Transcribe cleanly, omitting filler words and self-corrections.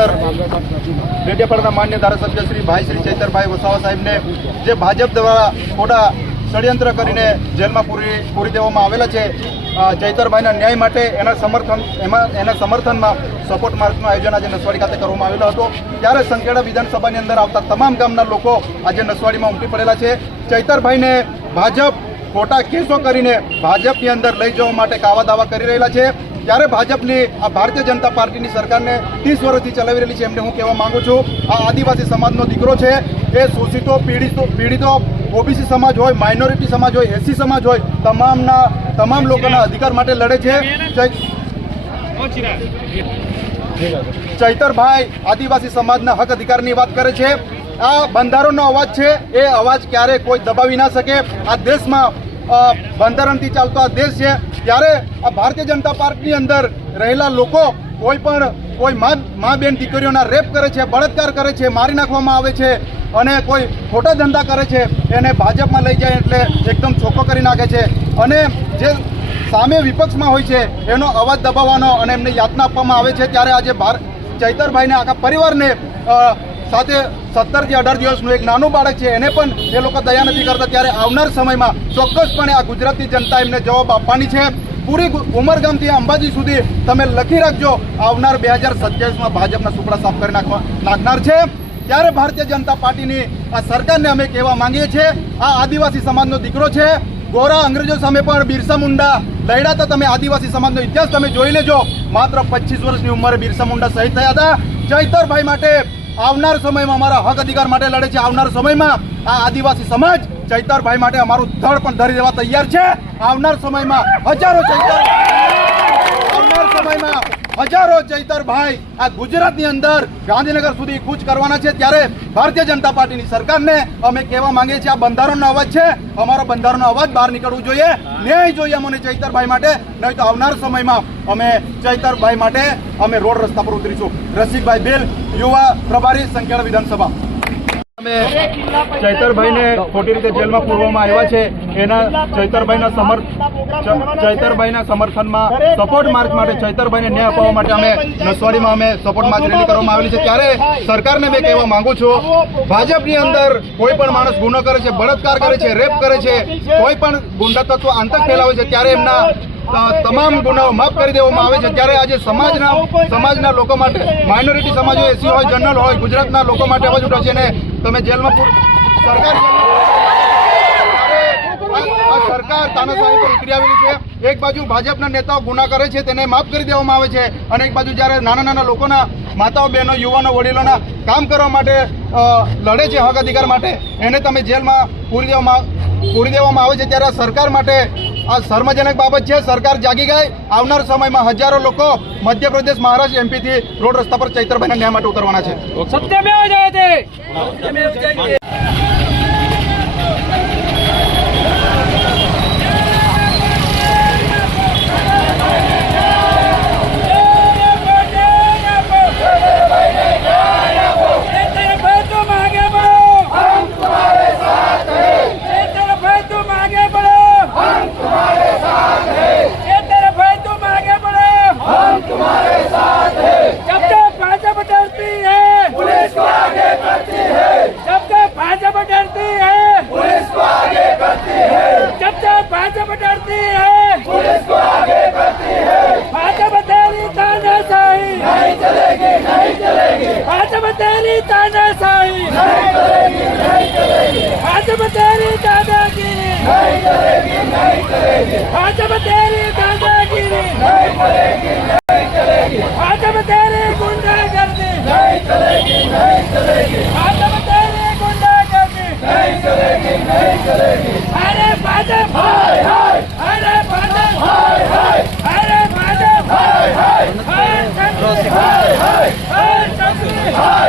अंदर डेडियापाड़ा मान्य धारासभ्य श्री भाई श्री चैतरभाई वसावा साहेब ने जे भाजप द्वारा खोटा षड्यंत्र करीने जेल में पूरी देवामां आवेला छे चैतरभाईना न्याय माटे एना समर्थन में सपोर्ट मार्चनुं आयोजन आज नसवाड़ी खाते करवामां आवेलो हतो। त्यारे संखेड़ा विधानसभानी अंदर आवता तमाम गामना लोको आज नसवाड़ीमां उमटी पड़ेला छे। चैतरभाईने भाजप खोटा केसो करीने भाजपनी अंदर लई जवा माटे कावा दावा करी रहेला छे। त्यारे भाजपनी आ भारतीय जनता पार्टीनी सरकारने 30 वर्षथी चलावी रहेली छे एमने हूँ कहेवा मांगु छुं। आ आदिवासी समाजनो दीकरो छे ए शोषितो पीड़ितो ओबीसी समाज होय माइनोरिटी समाज होय एससी समाज होय તમામ લોકોના અધિકાર માટે લડે છે। ચૈતરભાઈ આદિવાસી સમાજના હક અધિકારની વાત કરે છે। આ બંધારણનો અવાજ છે એ અવાજ ક્યારે કોઈ દબાવી ના શકે। આ દેશમાં બંધારણથી ચાલતો આ દેશ છે ત્યારે આ ભારતીય જનતા પાર્ટીની અંદર રહેલા લોકો કોઈ મા બેન દીકરીઓના રેપ કરે છે બળાત્કાર કરે છે મારી નાખવામાં આવે છે અને કોઈ ખોટા ધંધા કરે છે એને ભાજપમાં લઈ જાય એટલે એકદમ ચોખ્ખો કરી નાખે છે અને જે સામે વિપક્ષમાં હોય છે એનો અવાજ દબાવવાનો અને એમને યાતના આપવામાં આવે છે। ત્યારે આજે ચૈતરભાઈને આખા પરિવારને સાથે 17 થી 18 દિવસનું એક નાનું બાળક છે એને પણ એ લોકો દયા નથી કરતા। ત્યારે આવનાર સમયમાં ચોક્કસપણે આ ગુજરાતની જનતા એમને જવાબ આપવાની છે। पूरी उमरगाम थी अंबाजी सुधी तमे लखी राखजो आवनार 2027 में भाजपना सुपड़ा साफ कर नाखनार छे। त्यारे भारतीय जनता पार्टी नी आ सरकार ने अमे कहेवा मांगीए छे आ आदिवासी समाजनो दीकरो छे। गोरा अंग्रेजों सामे पण बिरसा मुंडा लड्या था। तमे आदिवासी समाजनो इतिहास तमे जोई लेजो। मात्र 25 वर्षनी उंमरे बिरसा मुंडा शहीद थया था। चैतरभाई माटे आवनार समय में अमारा हक अधिकार माटे लड़े छे। आवनार समय में आ आदिवासी समाज चैतरभाई माटे अमारुं धड़ पण धरी देवा तैयार छे। आवनार समय में हजारों चैतरभाई आ गुजरातनी अंदर गांधीनगर सुधी कूच करवाना छे। त्यारे भारतीय जनता पार्टीनी सरकारने अमे कहेवा मांगीए छे आ बंधारणनो अवाज छे अमारो बंधारणनो अवाज बहार निकळवो जोईए न्याय जोईए अमने चैतरभाई माटे नहीं तो आवनार समय में अमे चैतरभाई माटे अमे रोड रस्ता पर उतरीशुं। रसिकभाई बेल युवा प्रभारी संखेड़ा विधानसभा चैतरभाई ने खोटी रीते जेल में पूरवामां आव्या छे एना चैतरभाई समर्थन में सपोर्ट मार्च माटे चैतरभाई ने न्याय अपाववा माटे अमे नसवाड़ी में अमे सपोर्ट मार्च रेली करवामां आवेली छे। त्यारे सरकारने मैं कहेवा मांगु छुं भाजपनी अंदर कोई पण माणस गुनो करे छे बलात्कार करे छे रेप करे छे कोई पण गुंडा तत्व आतंक फैलावे छे त्यारे एमना तमाम गुनाओ माफ कर देवामां आवे छे। त्यारे आज समाजना लोको माटे माइनोरिटी समाज होय एससी होय जनरल होय गुजरातना लोको माटे अवाज उठे छे ने तमे जेल में सरकार तानाशाही पर उतरी आवेली छे। एक बाजू भाजपना नेताओ गुना करे छे तेने माफ कर देवामां आवे छे अने एक बाजू ज्यारे नाना लोकोना माताओ बहनों युवानो वडीलोना काम करवा माटे लड़े छे हक अधिकार माटे एने तमे जेल में पूरी देवामां आवे छे। त्यारे सरकार माटे आ शर्मजनक बाबत है। सरकार जागी गई। आवनार समय में हजारों लोग मध्य प्रदेश महाराष्ट्र एमपी थी रोड रस्ता पर चैतरभाई न्याय माटे उतरवाना छे। सत्यमेव जयते। हाय